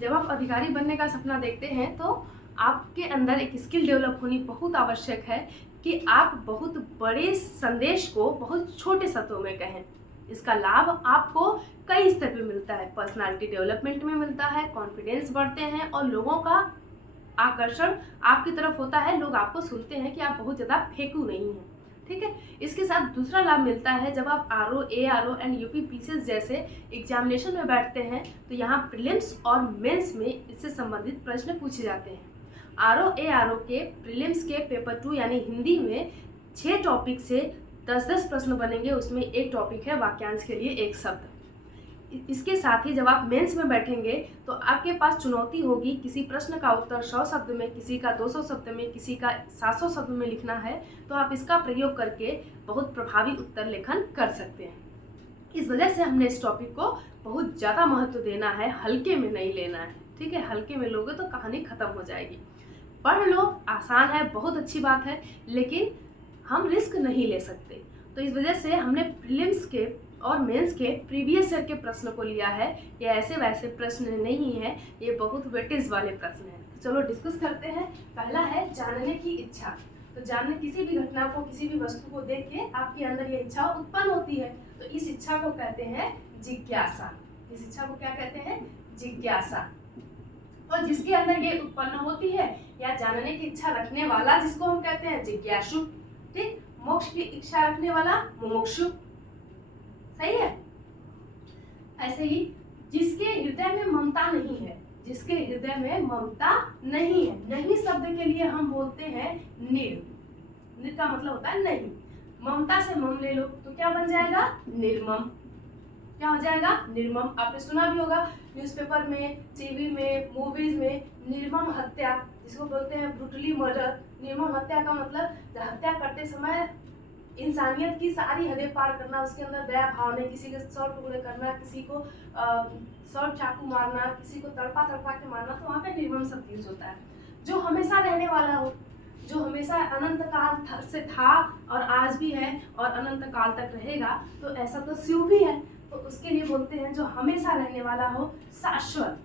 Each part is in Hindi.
जब आप अधिकारी बनने का सपना देखते हैं तो आपके अंदर एक स्किल डेवलप होनी बहुत आवश्यक है कि आप बहुत बड़े संदेश को बहुत छोटे शब्दों में कहें। इसका लाभ आपको कई स्तर पे मिलता है, पर्सनालिटी डेवलपमेंट में मिलता है, कॉन्फिडेंस बढ़ते हैं और लोगों का आकर्षण आपकी तरफ होता है। लोग आपको सुनते हैं कि आप बहुत ज़्यादा फेंकू नहीं हैं। ठीक है, इसके साथ दूसरा लाभ मिलता है, जब आप RO, ARO and UP PCS जैसे एग्जामिनेशन में बैठते हैं तो यहाँ प्रीलिम्स और मेंस में इससे संबंधित प्रश्न पूछे जाते हैं। आरओ, एआरओ के प्रीलिम्स के पेपर 2 यानी हिंदी में 6 टॉपिक से 10-10 प्रश्न बनेंगे। उसमें एक टॉपिक है वाक्यांश के लिए एक शब्द। इसके साथ ही जब आप मेंस में बैठेंगे तो आपके पास चुनौती होगी, किसी प्रश्न का उत्तर 100 शब्द में, किसी का 200 शब्द में, किसी का 700 शब्द में लिखना है, तो आप इसका प्रयोग करके बहुत प्रभावी उत्तर लेखन कर सकते हैं। इस वजह से हमने इस टॉपिक को बहुत ज़्यादा महत्व देना है, हल्के में नहीं लेना है। ठीक है, हल्के में लोगे तो कहानी खत्म हो जाएगी। पढ़ लो, आसान है, बहुत अच्छी बात है, लेकिन हम रिस्क नहीं ले सकते। तो इस वजह से हमने प्रीलिम्स के और मेंस के प्रीवियस ईयर के प्रश्न को लिया है। ये ऐसे वैसे प्रश्न नहीं है, ये बहुत वेटेज वाले प्रश्न हैं। तो चलो डिस्कस करते हैं। पहला है जानने की इच्छा। तो जानने, किसी भी घटना को, किसी भी वस्तु को देख के आपके अंदर ये इच्छा उत्पन्न होती है, तो इस इच्छा को कहते हैं जिज्ञासा। इस इच्छा को क्या कहते हैं? जिज्ञासा। और जिसके अंदर ये उत्पन्न होती है या जानने की इच्छा रखने वाला, जिसको हम कहते हैं जिज्ञासु। ठीक, मोक्ष की इच्छा रखने वाला मुमुक्षु। सही है। ऐसे ही जिसके हृदय में ममता नहीं है, जिसके हृदय में ममता नहीं है, नहीं शब्द के लिए हम बोलते हैं निर। निर का मतलब होता है नहीं। ममता से मम ले लो तो क्या बन जाएगा? निर्मम। क्या हो जाएगा? निर्मम। आपने सुना भी होगा न्यूज़पेपर में, टीवी में, मूवीज में, निर्मम हत्या, जिसको बोलते हैं ब्रूटली मर्डर। निर्मम हत्या का मतलब हत्या करते समय इंसानियत की सारी हदें पार करना, उसके अंदर दया भाव नहीं, किसी के 100 टुकड़े करना, किसी को 100 चाकू मारना, किसी को तड़पा तड़पा के मारना, तो वहाँ पे निर्मम शब्द यूज होता है। जो हमेशा रहने वाला हो, जो हमेशा अनंत काल से था और आज भी है और अनंत काल तक रहेगा, तो ऐसा तो शिव भी है, तो उसके लिए बोलते हैं जो हमेशा रहने वाला हो, शाश्वत।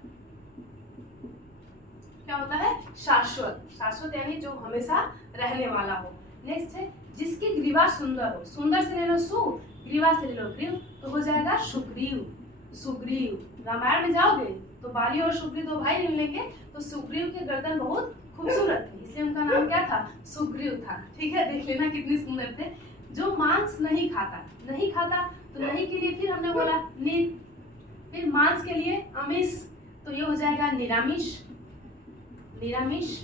क्या होता है? शाश्वत। शाश्वत यानी जो हमेशा रहने वाला हो। नेक्स्ट है जिसकी ग्रीवा सुंदर हो। सुंदर से ले लो सु, ग्रीवा से ले लो ग्रीव, तो हो जाएगा सुग्रीव। सुग्रीव। रामायण में जाओगे तो बाली और सुग्रीव दो भाई मिलेंगे, तो सुग्रीव की गर्दन बहुत खूबसूरत थी, इसलिए उनका नाम क्या था? सुग्रीव था। ठीक है, देख लेना कितनी सुंदर थे। जो मांस नहीं खाता, नहीं खाता तो नहीं के लिए फिर हमने बोला निर, फिर मांस के लिए आमिष, तो ये हो जाएगा निरामिष। निरामिष,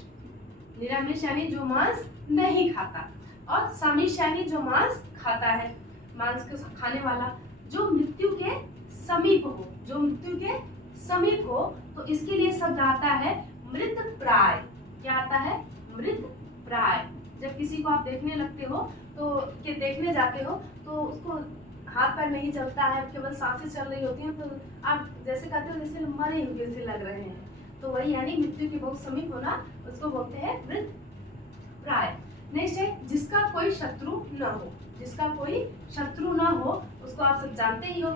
निरामिष यानी जो मांस नहीं खाता, और समिष यानी जो मांस खाता है, मांस को खाने वाला। जो मृत्यु के समीप हो, जो मृत्यु के समीप हो, तो इसके लिए शब्द आता है मृत प्राय। क्या आता है? मृत प्राय। जब किसी को आप देखने लगते हो तो देखने जाते हो तो उसको हाथ पैर नहीं चलता है, केवल सांसें चल रही होती हैं, तो आप जैसे कहते हो जैसे मरे हुए से लग रहे हैं, तो वही यानी मृत्यु के बहुत समीप होना, उसको बोलते हैं मृत प्राय। नेक्स्ट है जिसका कोई शत्रु न हो। जिसका कोई शत्रु न हो, उसको आप सब जानते ही हो,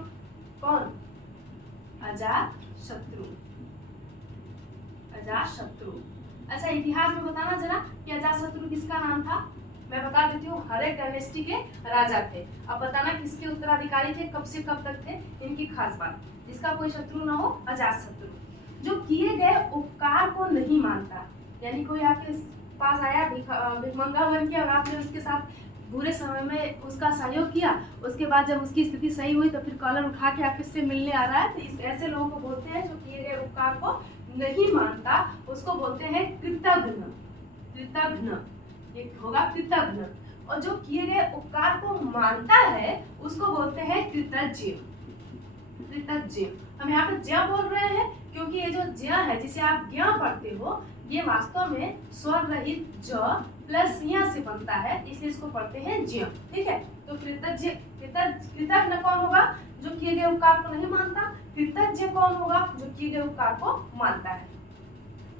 कौन? अजात शत्रु। अजात शत्रु। अच्छा, इतिहास में बताना जरा कि अजात शत्रु किसका नाम था? मैं बता देती हूँ, हरेक डायनेस्टी के राजा थे। अब बताना किसके उत्तराधिकारी थे, कब से कब तक थे, इनकी खास बात। जिसका कोई शत्रु न हो, अजात शत्रु। जो किए गए उपकार को नहीं मानता, यानी कोई आपके पास आया भिखमंगा बन के और आपने उसके साथ बुरे समय में उसका सहयोग किया, उसके बाद जब उसकी स्थिति सही हुई तो फिर कॉलर उठा के आपके से मिलने आ रहा है, तो इस ऐसे लोगों को बोलते हैं जो किए गए उपकार को नहीं मानता, उसको बोलते हैं कृतघ्न। कृतघ्न, एक होगा कृतघ्न। और जो किए गए उपकार को मानता है उसको बोलते हैं कृतज्ञ। कृतज्ञ। हम यहाँ पे ज्ञ बोल रहे हैं क्योंकि ये जो ज्ञ है, जिसे आप ज्ञ पढ़ते हो, ये वास्तव में स्वर रहित ज प्लस य से बनता है, इसलिए इसको पढ़ते हैं ज्ञ। ठीक है, तो कृतज्ञ, कृतज्ञ कौन होगा? जो किए गए उपकार को नहीं मानता। कृतज्ञ कौन होगा? जो किए गए उपकार को मानता है।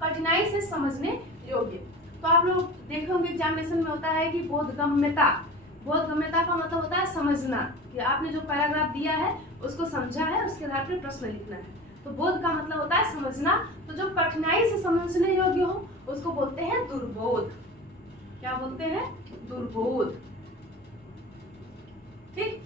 कठिनाई से समझने योग्य। तो आप लोग देखे होंगे एग्जामिनेशन में होता है कि बोधगम्यता। बोधगम्यता का मतलब होता है समझना, कि आपने जो पैराग्राफ दिया है उसको समझा है, उसके आधार पर प्रश्न लिखना है। तो बोध का मतलब होता है समझना, तो जो कठिनाई से समझने योग्य हो उसको बोलते हैं दुर्बोध। क्या बोलते हैं? दुर्बोध। ठीक।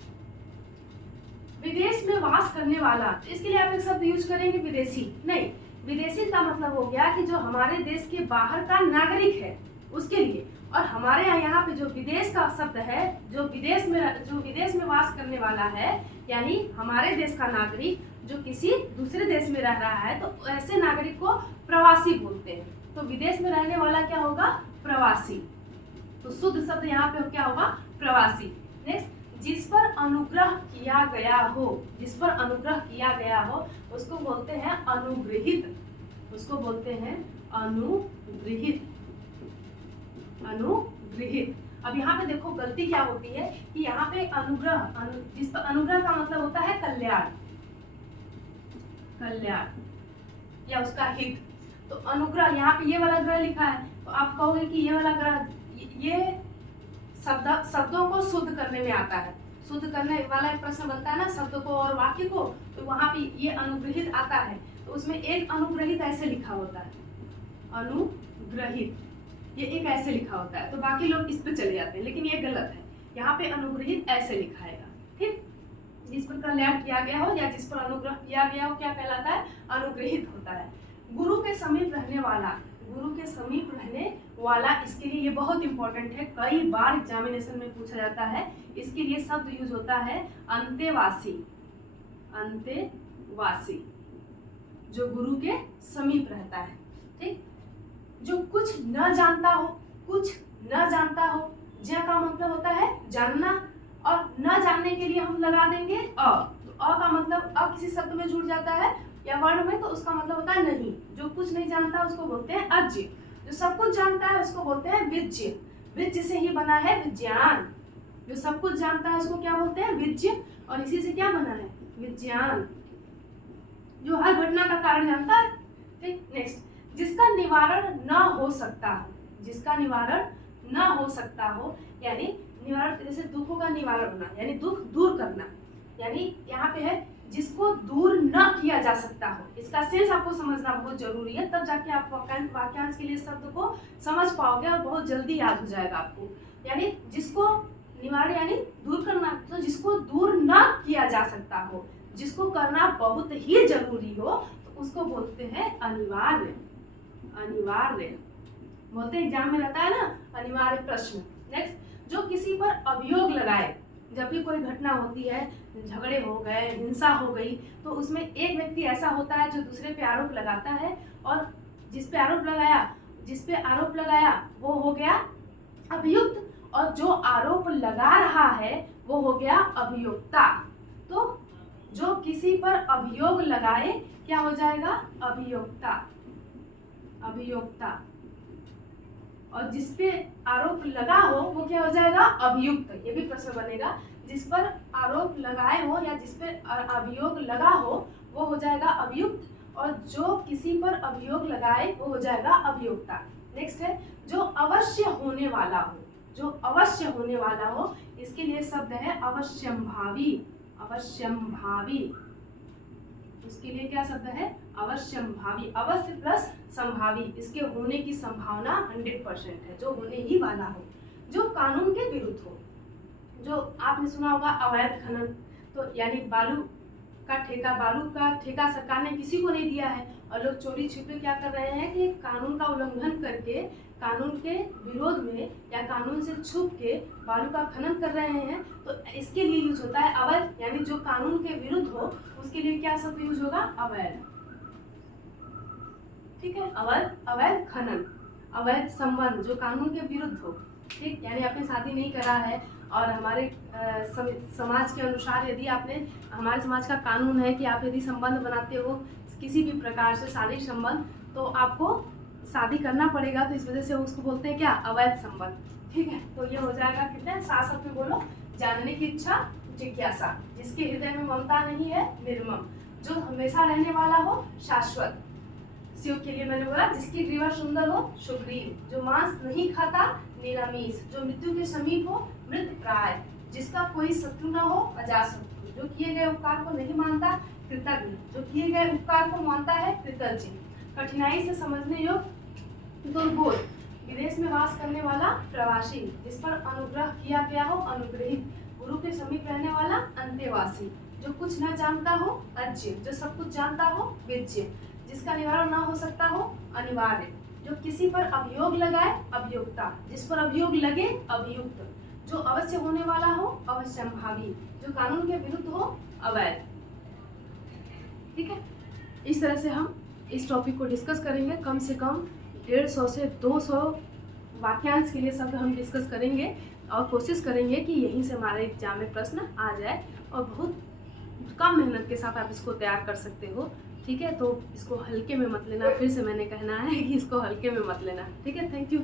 विदेश में वास करने वाला, तो इसके लिए आप एक शब्द यूज करेंगे विदेशी नहीं, विदेशी का मतलब हो गया कि जो हमारे देश के बाहर का नागरिक है उसके लिए। और हमारे यहाँ पे जो विदेश का शब्द है, जो विदेश में वास करने वाला है, यानी हमारे देश का नागरिक जो किसी दूसरे देश में रह रहा है, तो ऐसे नागरिक को प्रवासी बोलते हैं। तो विदेश में रहने वाला क्या होगा? प्रवासी। तो शुद्ध शब्द यहाँ पे क्या होगा? प्रवासी। नेक्स्ट, जिस पर अनुग्रह किया गया हो, जिस पर अनुग्रह किया गया हो उसको बोलते हैं अनुग्रहित, उसको बोलते हैं अनुग्रहित। अनुग्रहित। अब यहाँ पे देखो गलती क्या होती है कि यहाँ पे अनुग्रह, जिस पर अनुग्रह का मतलब होता है कल्याण, कल्याण या उसका हित। तो अनुग्रह, यहाँ पे ये वाला ग्रह लिखा है, तो आप कहोगे कि ये वाला ग्रह, ये शब्दों को शुद्ध करने में आता है। शुद्ध करने वाला एक प्रश्न बनता है ना, शब्द को और वाक्य को, तो वहां पे ये अनुग्रहित आता है। तो उसमें एक अनुग्रहित ऐसे लिखा होता है, अनुग्रहित, ये एक ऐसे लिखा होता है, तो बाकी लोग इस पे चले जाते हैं, लेकिन ये गलत है। यहाँ पे अनुग्रहित ऐसे लिखा है। ठीक। जिस पर कल्याण किया गया हो या जिस पर अनुग्रह किया गया हो क्या कहलाता है? अनुग्रहित होता है। गुरु के समीप रहने वाला, गुरु के समीप रहने वाला, इसके लिए ये बहुत इंपॉर्टेंट है, कई बार एग्जामिनेशन में पूछा जाता है। इसके लिए शब्द यूज होता है अंतेवासी। अंतेवासी जो गुरु के समीप रहता है। ठीक। जो कुछ न जानता हो, कुछ न जानता हो, ज का मतलब होता है जानना, और न जानने के लिए हम लगा देंगे अ। तो अ का मतलब अ किसी शब्द में जुड़ जाता है या वर्ण में, तो उसका मतलब होता है नहीं। जो कुछ नहीं जानता उसको बोलते हैं अज्ञ। जो सब कुछ जानता है उसको बोलते हैं विज्ञ। विज्ञ से ही बना है विज्ञान। जो सब कुछ जानता है उसको क्या बोलते हैं? विज्ञ। और इसी से क्या बना है? विज्ञान। जो हर घटना का कारण जानता है। ठीक। नेक्स्ट, जिसका निवारण न हो सकता हो, जिसका निवारण न हो सकता हो, यानी निवारण जैसे दुखों का निवारण होना, यानी दुख दूर करना, यानी यहाँ पे है जिसको दूर न किया जा सकता हो। इसका सेंस आपको समझना बहुत जरूरी है, तब जाके आप वाक्यांश के लिए शब्द को समझ पाओगे और बहुत जल्दी याद हो जाएगा आपको। यानी जिसको निवारण यानी दूर करना, तो जिसको दूर न किया जा सकता हो, जिसको करना बहुत ही जरूरी हो, तो उसको बोलते हैं अनिवार्य। अनिवार्य बोलते हैं, एग्जाम में रहता है ना अनिवार्य प्रश्न। नेक्स्ट, जो किसी पर अभियोग लगाए, जब भी कोई घटना होती है, झगड़े हो गए, हिंसा हो गई, तो उसमें एक व्यक्ति ऐसा होता है जो दूसरे पे आरोप लगाता है, और जिस पे आरोप लगाया वो हो गया अभियुक्त, और जो आरोप लगा रहा है वो हो गया अभियोक्ता। तो जो किसी पर अभियोग लगाए क्या हो जाएगा? अभियोक्ता। अभियोक्ता। और जिस पे आरोप लगा हो वो क्या हो जाएगा? अभियुक्त। ये भी प्रश्न बनेगा, जिस पर आरोप लगाए हो या जिस पे अभियोग लगा हो वो हो जाएगा अभियुक्त, और जो किसी पर अभियोग लगाए वो हो जाएगा अभियोक्ता। नेक्स्ट है जो अवश्य होने वाला हो, जो अवश्य होने वाला हो, इसके लिए शब्द है अवश्यंभावी। अवश्यंभावी, उसके लिए क्या शब्द है? अवश्यंभावी। अवश्य प्लस संभावी, इसके होने की संभावना 100% है, जो होने ही वाला हो। जो कानून के विरुद्ध हो, जो आपने सुना होगा अवैध खनन, तो यानी बालू का ठेका सरकार ने किसी को नहीं दिया है, और लोग चोरी छिपे क्या कर रहे हैं कि कानून का उल्लंघन करके, कानून के विरोध में या कानून से छुप के बालू का खनन कर रहे हैं। तो इसके लिए यूज होता है अवैध, यानी जो कानून के विरुद्ध हो उसके लिए क्या शब्द यूज होगा? अवैध। ठीक है। अवैध खनन, अवैध संबंध जो कानून के विरुद्ध हो। ठीक। यानी आपने शादी नहीं करा है और हमारे समाज के अनुसार यदि आपने, हमारे समाज का कानून है कि आप यदि संबंध बनाते हो किसी भी प्रकार से शारीरिक संबंध, तो आपको शादी करना पड़ेगा, तो इस वजह से उसको बोलते हैं क्या? अवैध संबंध। ठीक है। तो ये हो जाएगा कितने? 7 शब्द में बोलो। जानने की इच्छा, जिज्ञासा। जिसके हृदय में ममता नहीं है, निर्मम। जो हमेशा रहने वाला हो, शाश्वत। शिव के लिए मैंने बोला जिसकी ग्रीवा सुंदर हो, सुग्रीव। जो मांस नहीं खाता, निरामीष। जो मृत्यु के समीप हो, मृत प्राय। जिसका कोई शत्रु न हो, अजातशत्रु। जो किए गए उपकार को नहीं मानता कृतज्ञ, जो किए गए उपकार को मानता है कृतज्ञ। कठिनाई से समझने योग्य दुर्बोध, विदेश में वास करने वाला प्रवासी, जिस पर अनुग्रह किया गया हो अनुग्रहित, गुरु के समीप रहने वाला अंतेवासी, जो कुछ न जानता हो अज्ञ, जो सब कुछ जानता हो विज्ञ, जिसका निवारण न हो सकता हो अनिवार्य, जो किसी पर अभियोग लगाए अभियोक्ता, जिस पर अभियोग लगे अभियुक्त, जो अवश्य होने वाला हो अवश्यंभावी, जो कानून के विरुद्ध हो अवैध। ठीक है, इस तरह से हम इस टॉपिक को डिस्कस करेंगे। कम से कम 150 से 200 वाक्यांश के लिए शब्द हम डिस्कस करेंगे और कोशिश करेंगे कि यहीं से हमारे एग्जाम में प्रश्न आ जाए और बहुत कम मेहनत के साथ आप इसको तैयार कर सकते हो। ठीक है, तो इसको हल्के में मत लेना, फिर से मैंने कहना है कि इसको हल्के में मत लेना। ठीक है, थैंक यू।